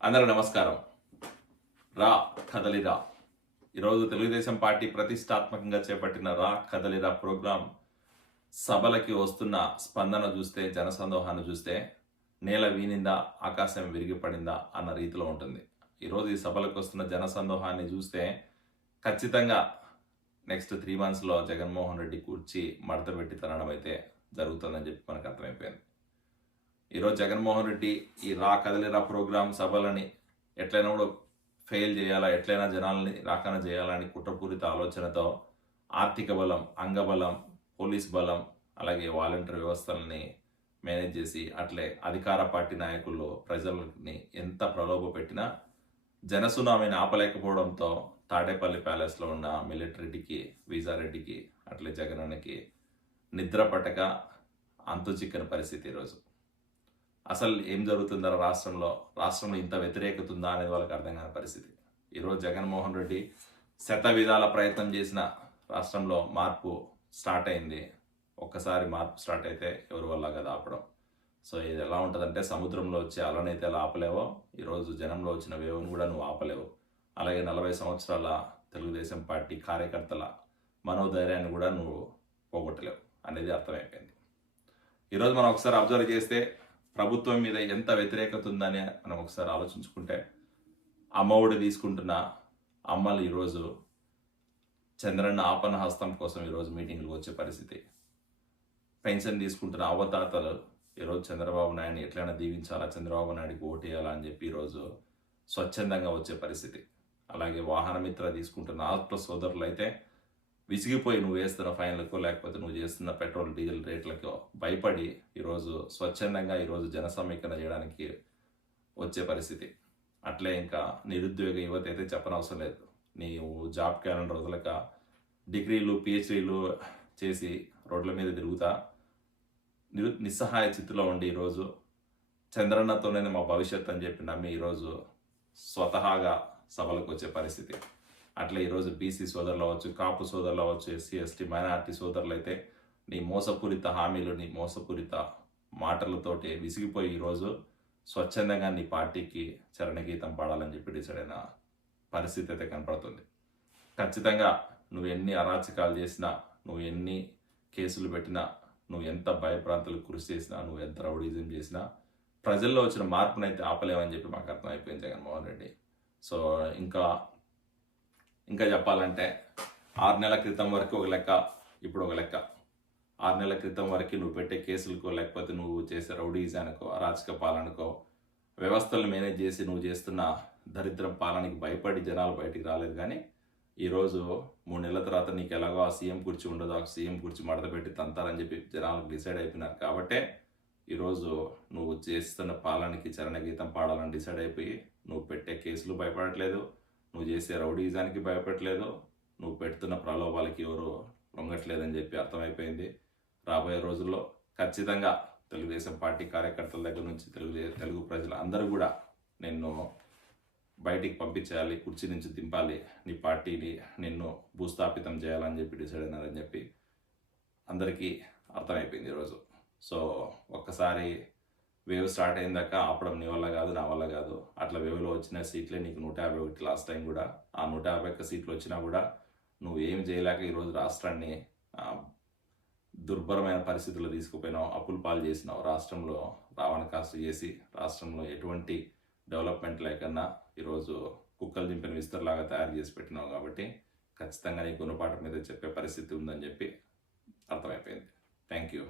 అందరూ నమస్కారం. రా కదలిరా ఈరోజు తెలుగుదేశం పార్టీ ప్రతిష్టాత్మకంగా చేపట్టిన రా కదలిరా ప్రోగ్రాం సభలకి వస్తున్న స్పందన చూస్తే జనసందోహాన్ని చూస్తే నేల వీనిందా ఆకాశం విరిగిపడిందా అన్న రీతిలో ఉంటుంది. ఈరోజు ఈ సభలకు వస్తున్న జనసందోహాన్ని చూస్తే ఖచ్చితంగా నెక్స్ట్ త్రీ మంత్స్లో జగన్మోహన్ రెడ్డి కూర్చి మడత పెట్టి తనడం అయితే జరుగుతుందని చెప్పి మనకు అర్థమైపోయింది. ఈరోజు జగన్మోహన్ రెడ్డి ఈ రా కదలిరా ప్రోగ్రామ్ సభలని ఎట్లయినా కూడా ఫెయిల్ చేయాలా ఎట్లయినా జనాలని రాకన చేయాలని కుట్రపూరిత ఆలోచనతో ఆర్థిక బలం అంగబలం పోలీస్ బలం అలాగే వాలంటీర్ వ్యవస్థలని మేనేజ్ చేసి అట్లే అధికార పార్టీ నాయకులు ప్రజలని ఎంత ప్రలోభ పెట్టినా జనసునామీని ఆపలేకపోవడంతో తాడేపల్లి ప్యాలెస్లో ఉన్న మిలిటరీకి వీజారెడ్డికి అట్లే జగనన్నకి నిద్ర పట్టక అంతు చిక్కని పరిస్థితి ఈరోజు. అసలు ఏం జరుగుతుందో రాష్ట్రంలో? రాష్ట్రంలో ఇంత వ్యతిరేకత ఉందా అనేది వాళ్ళకి అర్థం కాని పరిస్థితి. ఈరోజు జగన్మోహన్ రెడ్డి శత విధాల ప్రయత్నం చేసిన రాష్ట్రంలో మార్పు స్టార్ట్ అయింది. ఒక్కసారి మార్పు స్టార్ట్ అయితే ఎవరి వల్లగా దాపడం. ఆపడం సో ఇది ఎలా ఉంటుందంటే సముద్రంలో వచ్చే అలనైతే ఎలా ఆపలేవో ఈరోజు జనంలో వచ్చిన వేవును కూడా నువ్వు ఆపలేవు. అలాగే నలభై సంవత్సరాల తెలుగుదేశం పార్టీ కార్యకర్తల మనోధైర్యాన్ని కూడా నువ్వు పోగొట్టలేవు. అనేది అర్థమైపోయింది. ఈరోజు మనం ఒకసారి అబ్జర్వ్ చేస్తే ప్రభుత్వం మీద ఎంత వ్యతిరేకత ఉందని మనం ఒకసారి ఆలోచించుకుంటే అమ్మఒడి తీసుకుంటున్న అమ్మలు ఈరోజు చంద్రన్న ఆపన హస్తం కోసం ఈరోజు మీటింగ్లు వచ్చే పరిస్థితి. పెన్షన్ తీసుకుంటున్న అవతాతలు ఈరోజు చంద్రబాబు నాయుడిని ఎట్లయినా దీవించాలా చంద్రబాబు నాయుడికి ఓటేయాలా అని చెప్పి ఈరోజు స్వచ్ఛందంగా వచ్చే పరిస్థితి. అలాగే వాహన మిత్ర తీసుకుంటున్న ఆత్మ సోదరులు అయితే విసిగిపోయి నువ్వు వేస్తున్న ఫైన్లకు లేకపోతే నువ్వు చేస్తున్న పెట్రోల్ డీజిల్ రేట్లకు భయపడి ఈరోజు స్వచ్ఛందంగా ఈరోజు జన సమీకరణ చేయడానికి వచ్చే పరిస్థితి. అట్లే ఇంకా నిరుద్యోగ యువత అయితే చెప్పనవసరం లేదు. నీవు జాబ్ క్యాలెండర్ వదలక డిగ్రీలు పిహెచ్డీలు చేసి రోడ్ల మీద తిరుగుతా నిరు నిస్సహాయ స్థితిలో ఉండి ఈరోజు చంద్రన్నతోనే మా భవిష్యత్ అని చెప్పి నమ్మి ఈరోజు స్వతహాగా సభలకు వచ్చే పరిస్థితి. అట్లా ఈరోజు బీసీ సోదరులు అవ్వచ్చు కాపు సోదరులు అవ్వచ్చు ఎస్సీ ఎస్టీ మైనార్టీ సోదరులు అయితే నీ మోసపూరిత హామీలు నీ మోసపూరిత మాటలతోటి విసిగిపోయి ఈరోజు స్వచ్ఛందంగా నీ పార్టీకి చరణగీతం పాడాలని చెప్పి డిసైడ్ అయిన పరిస్థితి అయితే కనపడుతుంది. ఖచ్చితంగా నువ్వు ఎన్ని అరాచకాలు చేసినా నువ్వు ఎన్ని కేసులు పెట్టినా నువ్వు ఎంత భయప్రాంతాలకు కృషి చేసినా నువ్వు ఎంత రౌడీజం చేసినా ప్రజల్లో వచ్చిన మార్పునైతే ఆపలేవని చెప్పి మాకు అర్థమైపోయింది జగన్మోహన్ రెడ్డి. సో ఇంకా ఇంకా చెప్పాలంటే ఆరు నెలల క్రితం వరకు ఒక లెక్క ఇప్పుడు ఒక లెక్క. ఆరు నెలల క్రితం వరకు నువ్వు పెట్టే కేసులకో లేకపోతే నువ్వు చేసే రౌడీజానికో అరాచక పాలనకో వ్యవస్థలు మేనేజ్ చేసి నువ్వు చేస్తున్న దరిద్రం పాలనకి భయపడి జనాలు బయటికి రాలేదు కానీ ఈరోజు మూడు నెలల తర్వాత నీకు ఎలాగో ఆ సీఎం కుర్చీ ఉండదు ఆ సీఎం కుర్చీ మడత పెట్టి తంతారని చెప్పి జనాలకు డిసైడ్ అయిపోయినారు కాబట్టే ఈరోజు నువ్వు చేస్తున్న పాలనకి చరణ గీతం పాడాలని డిసైడ్ అయిపోయి నువ్వు పెట్టే కేసులు భయపడట్లేదు. నువ్వు చేసే రౌడీజానికి భయపడట్లేదు నువ్వు పెడుతున్న ప్రలోభాలకి ఎవరు లొంగట్లేదని చెప్పి అర్థమైపోయింది. రాబోయే రోజుల్లో ఖచ్చితంగా తెలుగుదేశం పార్టీ కార్యకర్తల దగ్గర నుంచి తెలుగు తెలుగు ప్రజలు అందరూ కూడా నిన్ను బయటికి పంపించేయాలి కుర్చీ నుంచి దింపాలి నీ పార్టీని నిన్ను భూస్థాపితం చేయాలని చెప్పి డిసైడ్ అయినారని చెప్పి అందరికీ అర్థమైపోయింది ఈరోజు సో ఒక్కసారి వేవ్ స్టార్ట్ అయిందాక ఆపడం నీ వల్ల కాదు నా వల్ల కాదు. అట్లా వేవ్లో వచ్చిన సీట్లే నీకు నూట యాభై ఒకటి లాస్ట్ టైం కూడా. ఆ నూట యాభై ఒక్క సీట్లు వచ్చినా కూడా నువ్వు ఏం చేయలేక ఈరోజు రాష్ట్రాన్ని దుర్భరమైన పరిస్థితుల్లో తీసుకుపోయినావు అప్పులు పాలు చేసినావు. రాష్ట్రంలో రావణ కాస్త చేసి రాష్ట్రంలో ఎటువంటి డెవలప్మెంట్ లేకన్నా ఈరోజు కుక్కలు దింపిన విస్తరలాగా తయారు చేసి పెట్టినావు కాబట్టి ఖచ్చితంగా నీ గుణపాఠం మీద చెప్పే పరిస్థితి ఉందని చెప్పి అర్థమైపోయింది. Thank you.